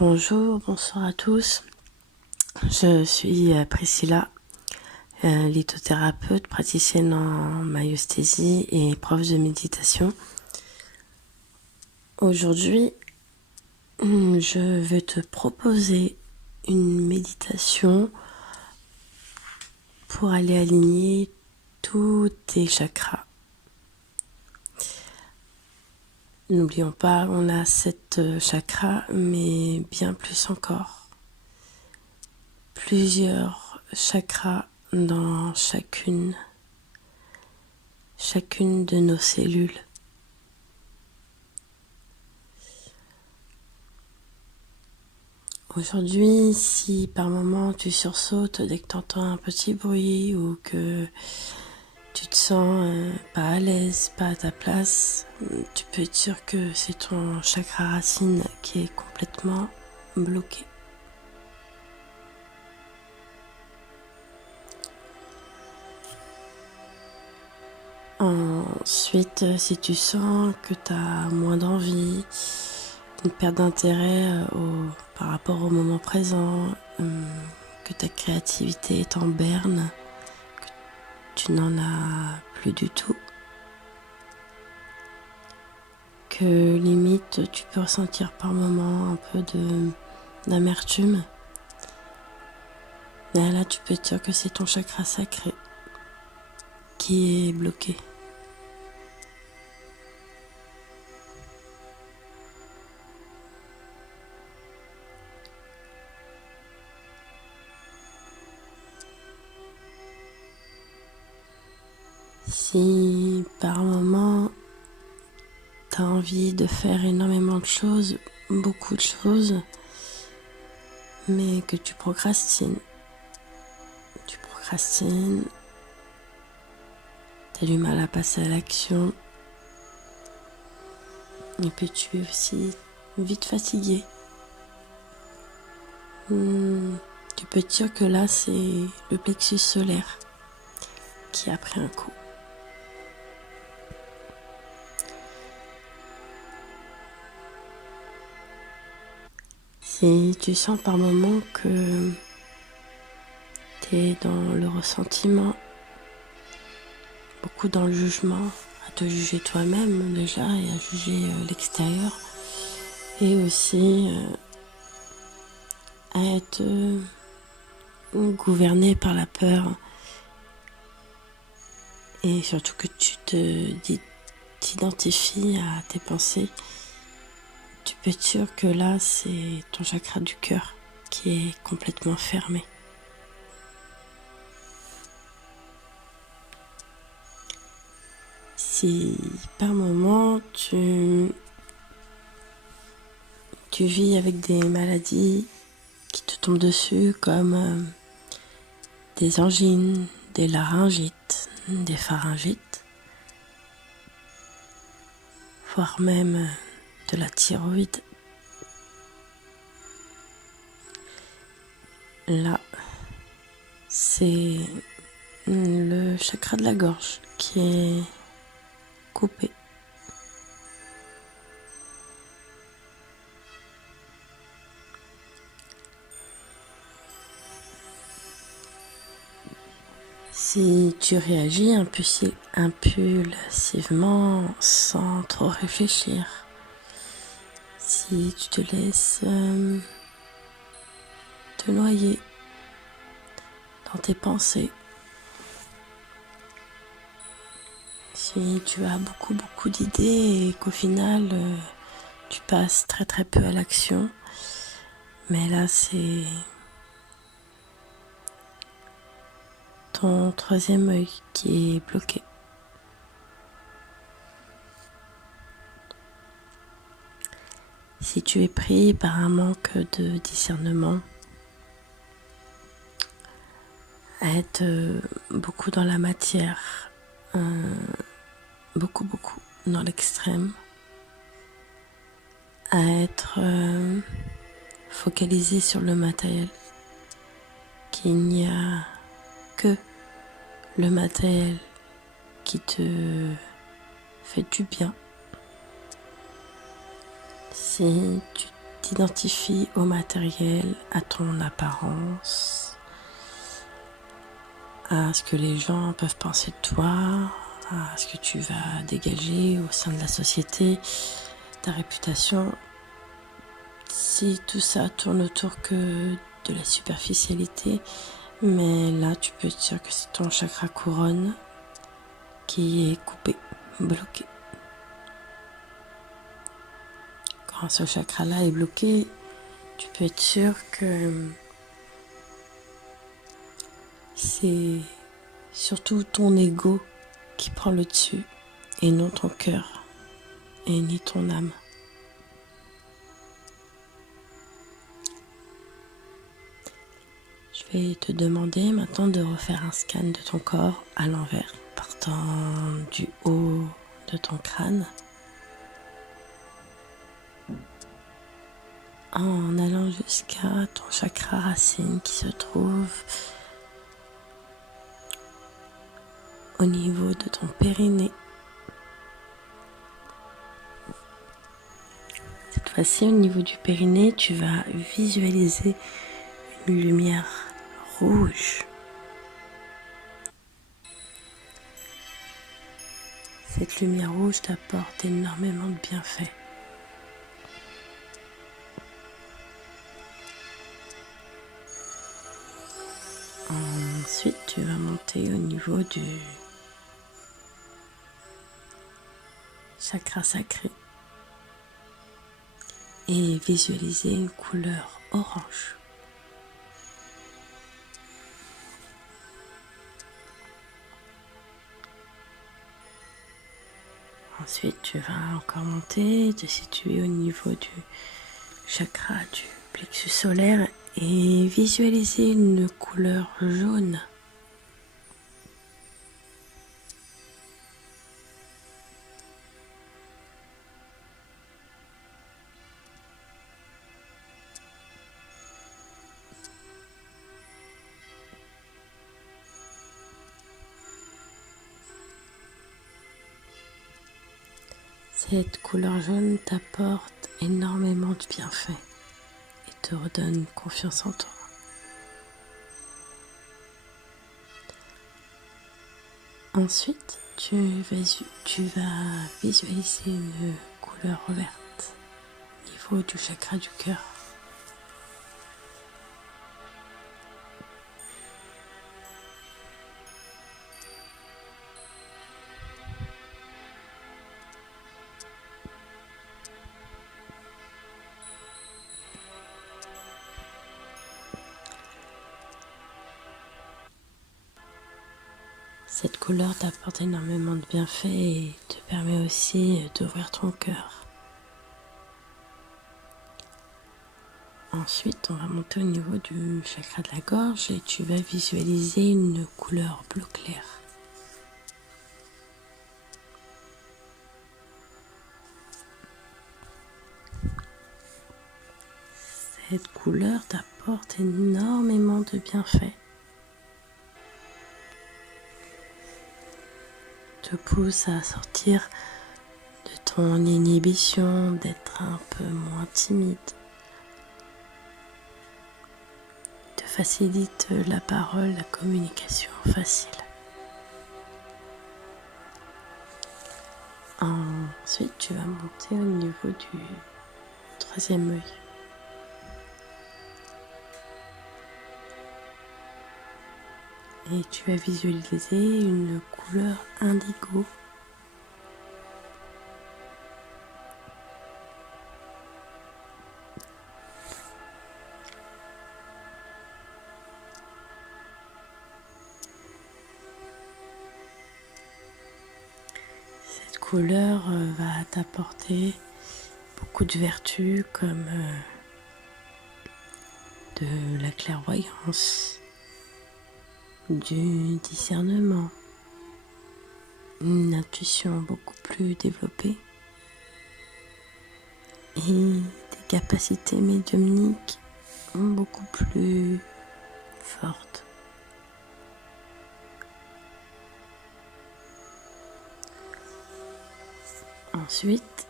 Bonjour, bonsoir à tous. Je suis Priscilla, lithothérapeute, praticienne en myosthésie et prof de méditation. Aujourd'hui, je vais te proposer une méditation pour aller aligner tous tes chakras. N'oublions pas, on a 7 chakras, mais bien plus encore. Plusieurs chakras dans chacune de nos cellules. Aujourd'hui, si par moment tu sursautes dès que tu entends un petit bruit ou que tu te sens pas à l'aise, pas à ta place, tu peux être sûr que c'est ton chakra racine qui est complètement bloqué. Ensuite, si tu sens que tu as moins d'envie, une perte d'intérêt par rapport au moment présent, que ta créativité est en berne, que tu n'en as plus du tout, que limite tu peux ressentir par moment un peu d'amertume, mais là tu peux te dire que c'est ton chakra sacré qui est bloqué. Si par moment tu as envie de faire énormément de choses, beaucoup de choses, mais que tu procrastines, tu as du mal à passer à l'action, et puis tu es aussi vite fatigué. Tu peux te dire que là c'est le plexus solaire qui a pris un coup. Si tu sens par moment que tu es dans le ressentiment, beaucoup dans le jugement, à te juger toi-même déjà et à juger l'extérieur, et aussi à être gouverné par la peur, et surtout que tu t'identifies à tes pensées, tu peux être sûr que là c'est ton chakra du cœur qui est complètement fermé. Si par moment tu vis avec des maladies qui te tombent dessus comme des angines, des laryngites, des pharyngites, voire même de la thyroïde, là c'est le chakra de la gorge qui est coupé. Si tu réagis impulsivement sans trop réfléchir, si tu te laisses te noyer dans tes pensées, si tu as beaucoup d'idées et qu'au final tu passes très peu à l'action, mais là c'est ton troisième œil qui est bloqué. Si tu es pris par un manque de discernement, à être beaucoup dans la matière, beaucoup dans l'extrême, à être focalisé sur le matériel, qu'il n'y a que le matériel qui te fait du bien. Si tu t'identifies au matériel, à ton apparence, à ce que les gens peuvent penser de toi, à ce que tu vas dégager au sein de la société, ta réputation. Si tout ça tourne autour que de la superficialité, mais là tu peux te dire que c'est ton chakra couronne qui est coupé, bloqué. Quand ce chakra-là est bloqué, tu peux être sûr que c'est surtout ton ego qui prend le dessus et non ton cœur et ni ton âme. Je vais te demander maintenant de refaire un scan de ton corps à l'envers, partant du haut de ton crâne, en allant jusqu'à ton chakra racine qui se trouve au niveau de ton périnée. Cette fois-ci, au niveau du périnée, tu vas visualiser une lumière rouge. Cette lumière rouge t'apporte énormément de bienfaits. Ensuite, tu vas monter au niveau du chakra sacré et visualiser une couleur orange. Ensuite, tu vas encore monter, te situer au niveau du chakra du plexus solaire et visualiser une couleur jaune. Cette couleur jaune t'apporte énormément de bienfaits et te redonne confiance en toi. Ensuite, tu vas visualiser une couleur verte au niveau du chakra du cœur. Cette couleur t'apporte énormément de bienfaits et te permet aussi d'ouvrir ton cœur. Ensuite, on va monter au niveau du chakra de la gorge et tu vas visualiser une couleur bleu clair. Cette couleur t'apporte énormément de bienfaits. Te pousse à sortir de ton inhibition, d'être un peu moins timide. Te facilite la parole, la communication facile. Ensuite, tu vas monter au niveau du troisième œil. Et tu vas visualiser une couleur indigo. Cette couleur va t'apporter beaucoup de vertus comme de la clairvoyance, du discernement, une intuition beaucoup plus développée et des capacités médiumniques beaucoup plus fortes. Ensuite,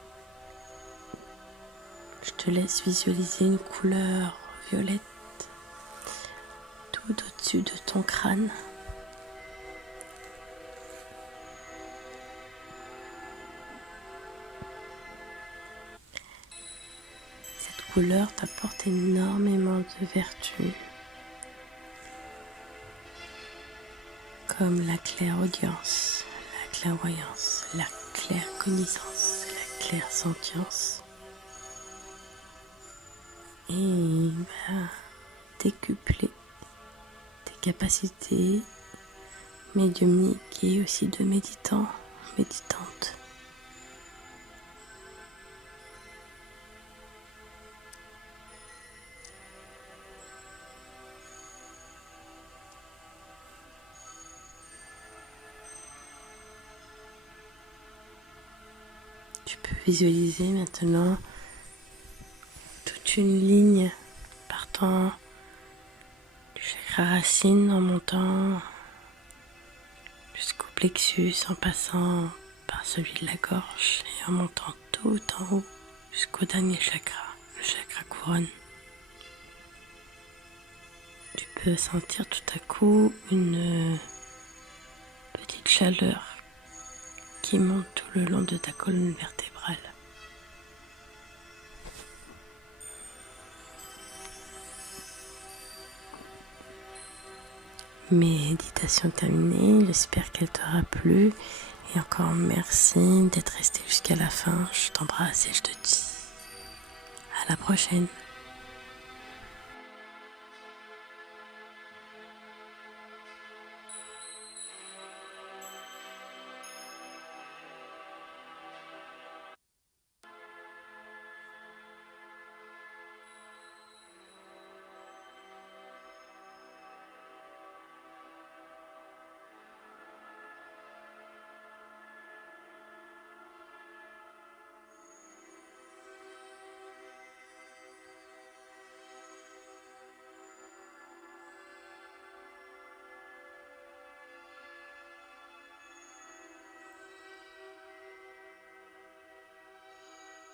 je te te laisse visualiser une couleur violette tout au-dessus de ton crâne. Cette couleur t'apporte énormément de vertus, comme la clairaudience, la clairvoyance, la claircognizance, la clairsentience. Et décupler tes capacités médiumniques et aussi de méditant, méditante. Tu peux visualiser maintenant toute une ligne partant du chakra racine en montant jusqu'au plexus, en passant par celui de la gorge et en montant tout en haut jusqu'au dernier chakra, le chakra couronne. Tu peux sentir tout à coup une petite chaleur qui monte tout le long de ta colonne vertébrale. Méditation terminée, j'espère qu'elle t'aura plu et encore merci d'être resté jusqu'à la fin. Je t'embrasse et je te dis à la prochaine.